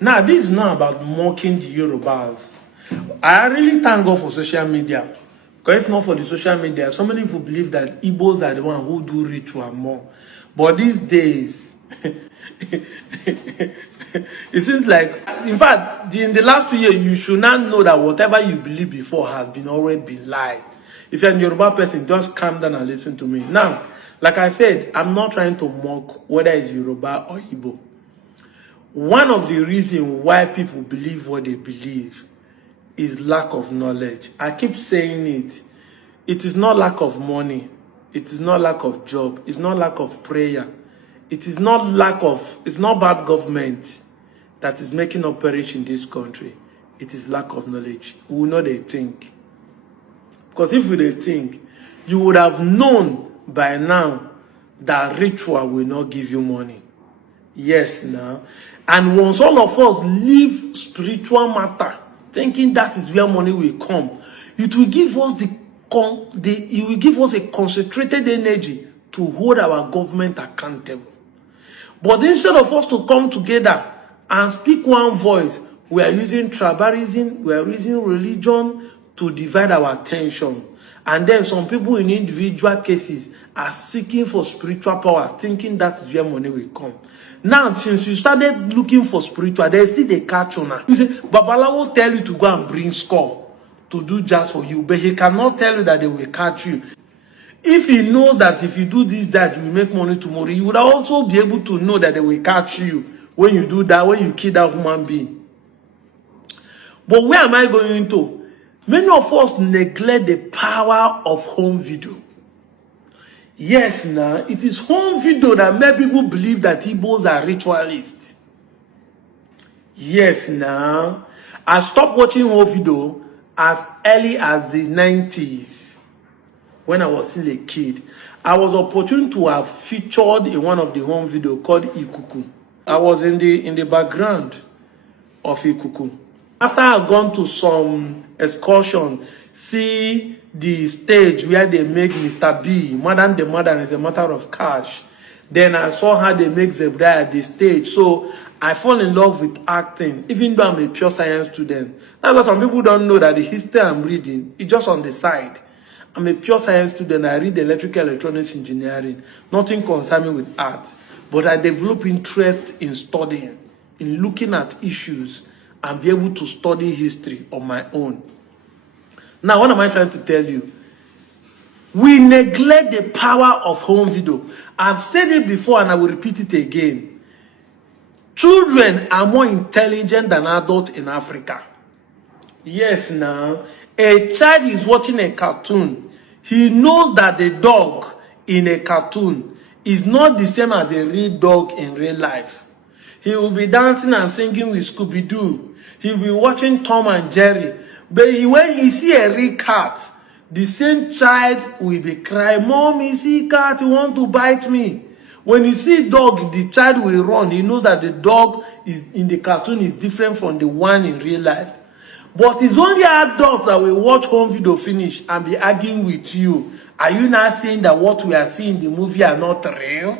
Now, this is not about mocking the Yorubas. I really thank God for social media. Because if not for the social media, so many people believe that Igbos are the one who do ritual more. But these days, it seems like, in fact, in the last 2 years, you should not know that whatever you believe before has been already been lied. If you're a Yoruba person, just calm down and listen to me. Now, like I said, I'm not trying to mock whether it's Yoruba or Igbo. One of the reasons why people believe what they believe is lack of knowledge. I keep saying it. It is not lack of money. It is not lack of job. It's not lack of prayer. It's not bad government that is making us perish in this country. It is lack of knowledge. We will know they think. Because if we didn't think, you would have known by now that ritual will not give you money. Yes, now. And once all of us leave spiritual matter, thinking that is where money will come, it will give us a concentrated energy to hold our government accountable. But instead of us to come together and speak one voice, we are using tribalism, we are using religion to divide our attention. And then some people in individual cases are seeking for spiritual power, thinking that is where money will come. Now, since you started looking for spiritual, there's still the catch on. You say, Babala will tell you to go and bring score to do just for you, but he cannot tell you that they will catch you. If he knows that if you do this, that you will make money tomorrow, you would also be able to know that they will catch you when you do that, when you kill that human being. But where am I going to? Many of us neglect the power of home video. Yes, now, it is home video that many people believe that Igbos are ritualists. Yes, now, I stopped watching home video as early as the 90s when I was still a kid. I was opportune to have featured in one of the home video called Ikuku. I was in the background of Ikuku. After I've gone to some excursion, see the stage where they make Mr. B, Madam the Mother is a matter of cash. Then I saw how they make Zebra at the stage. So I fall in love with acting, even though I'm a pure science student. That's why some people don't know that the history I'm reading is just on the side. I'm a pure science student. I read electrical electronics engineering. Nothing concerning with art. But I develop interest in studying, in looking at issues, and be able to study history on my own. Now, what am I trying to tell you? We neglect the power of home video. I've said it before and I will repeat it again. Children are more intelligent than adults in Africa. Yes, now, a child is watching a cartoon. He knows that the dog in a cartoon is not the same as a real dog in real life. He will be dancing and singing with Scooby-Doo. He will be watching Tom and Jerry. But when he see a real cat, the same child will be crying, "Mommy, see cat, you want to bite me." When he see dog, the child will run. He knows that the dog is in the cartoon is different from the one in real life. But it's only adults that will watch home video finish and be arguing with you. Are you not saying that what we are seeing in the movie are not real?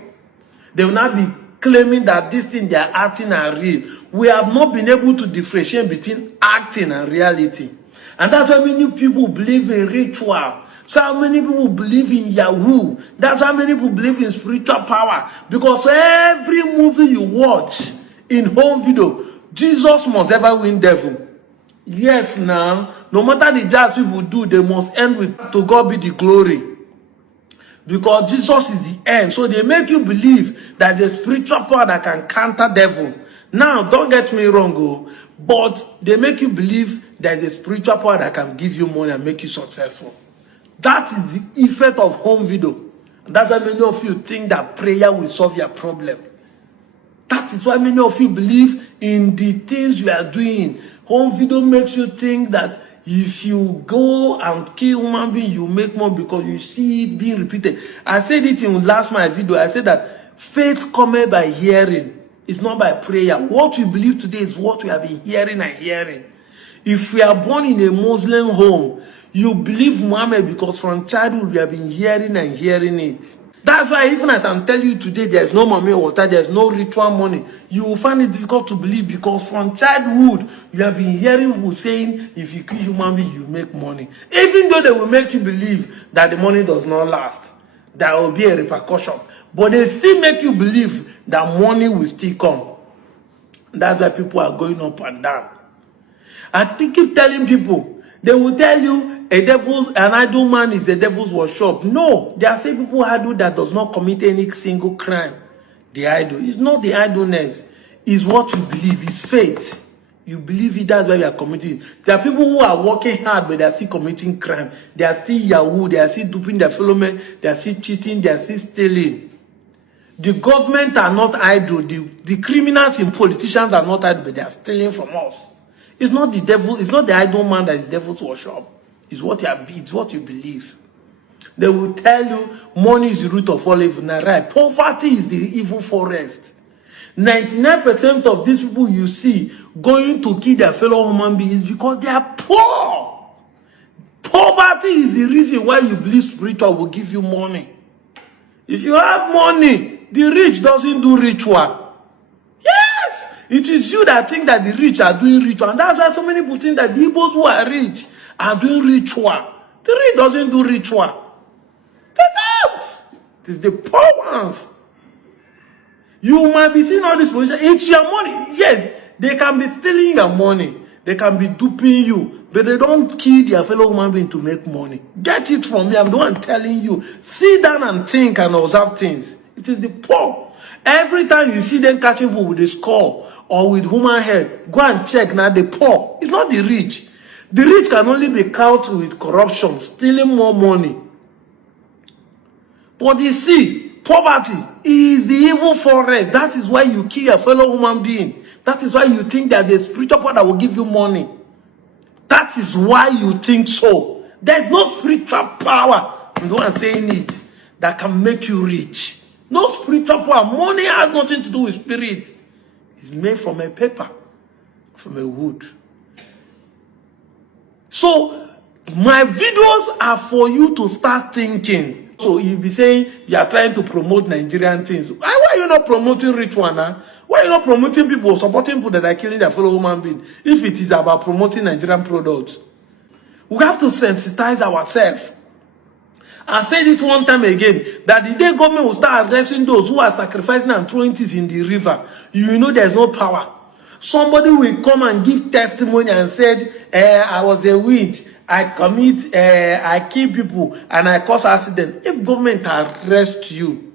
They will not be claiming that this thing they are acting are real. We have not been able to differentiate between acting and reality. And that's why many people believe in ritual. So how many people believe in Yahoo. That's how many people believe in spiritual power. Because every movie you watch in home video, Jesus must ever win devil. Yes, now, no matter the jazz people do, they must end with "to God be the glory." Because Jesus is the end. So they make you believe that there's spiritual power that can counter devil. Now, don't get me wrong, but they make you believe there's a spiritual power that can give you money and make you successful. That is the effect of home video. That's why many of you think that prayer will solve your problem. That is why many of you believe in the things you are doing. Home video makes you think that if you go and kill human being, you make money because you see it being repeated. I said it in last my video. I said that faith comes by hearing. It's not by prayer. What we believe today is what we have been hearing and hearing. If we are born in a Muslim home, you believe Muhammad because from childhood we have been hearing and hearing it. That's why even as I'm telling you today, there's no mommy water, there's no ritual money. You will find it difficult to believe because from childhood, you have been hearing people saying, if you kill human being, you make money. Even though they will make you believe that the money does not last, there will be a repercussion. But they still make you believe that money will still come. That's why people are going up and down. I keep telling people, they will tell you, an idle man is a devil's workshop. No, there are some people idle that does not commit any single crime. The idle. It's not the idleness. It's what you believe. It's faith. You believe it, that's why you are committing. There are people who are working hard, but they are still committing crime. They are still Yahoo. They are still duping their fellow men. They are still cheating. They are still stealing. The government are not idle. The criminals and politicians are not idle, but they are stealing from us. It's not the devil. It's not the idle man that is devil's workshop. It's what you believe. They will tell you money is the root of all evil. Now, right? Poverty is the evil forest. 99% of these people you see going to kill their fellow human beings because they are poor. Poverty is the reason why you believe spiritual will give you money. If you have money, the rich doesn't do ritual. Yes! It is you that think that the rich are doing ritual. And that's why so many people think that the Igbos who are rich are doing ritual. The rich doesn't do ritual. They don't. It is the poor ones. You might be seeing all this position. It's your money. Yes, they can be stealing your money. They can be duping you. But they don't kill their fellow human being to make money. Get it from me. I'm the one telling you. Sit down and think and observe things. It is the poor. Every time you see them catching people with a skull or with human head, go and check. Now the poor. It's not the rich. The rich can only be caught with corruption, stealing more money. But you see, poverty is the evil forest. That is why you kill your fellow human being. That is why you think that the spiritual power that will give you money. That is why you think so. There's no spiritual power, I'm the one saying it, that can make you rich. No spiritual power. Money has nothing to do with spirit. It's made from a paper, from a wood. So, my videos are for you to start thinking. So, you'll be saying you are trying to promote Nigerian things. Why are you not promoting ritual now? Why are you not promoting people, supporting people that are killing their fellow human beings? If it is about promoting Nigerian products, we have to sensitize ourselves. I said it one time again, that the day government will start addressing those who are sacrificing and throwing things in the river, you know there's no power. Somebody will come and give testimony and said, I was a witch, I kill people, and I cause accident. If government arrests you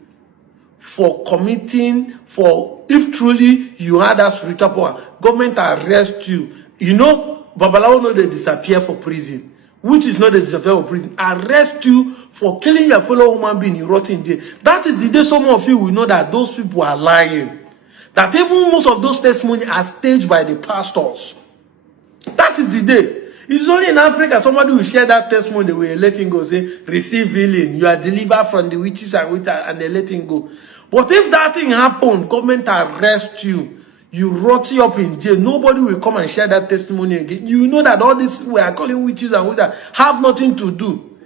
for committing, if truly you had that spiritual power, government arrests you. You know, Babalawo know they disappear for prison, which is not the disappear for prison. Arrest you for killing your fellow human being in rotten day. That is the day some of you will know that those people are lying. That even most of those testimonies are staged by the pastors. That is the day. It's only in Africa somebody will share that testimony, they will let him go, say, receive healing, you are delivered from the witches and they let him go. But if that thing happened, government arrests you, you rot you up in jail, nobody will come and share that testimony again. You know that all these we are calling witches and wizards have nothing to do.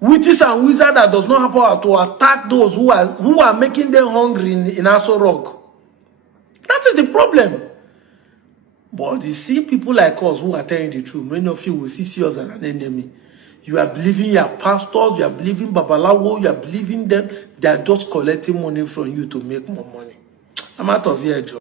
Witches and wizards that does not have power to attack those who are making them hungry in Aso Rock. That is the problem. But you see people like us who are telling the truth, many of you will see us as an enemy. You are believing your pastors, you are believing Babalawo, you are believing them. They are just collecting money from you to make more money. I'm out of here, Joe.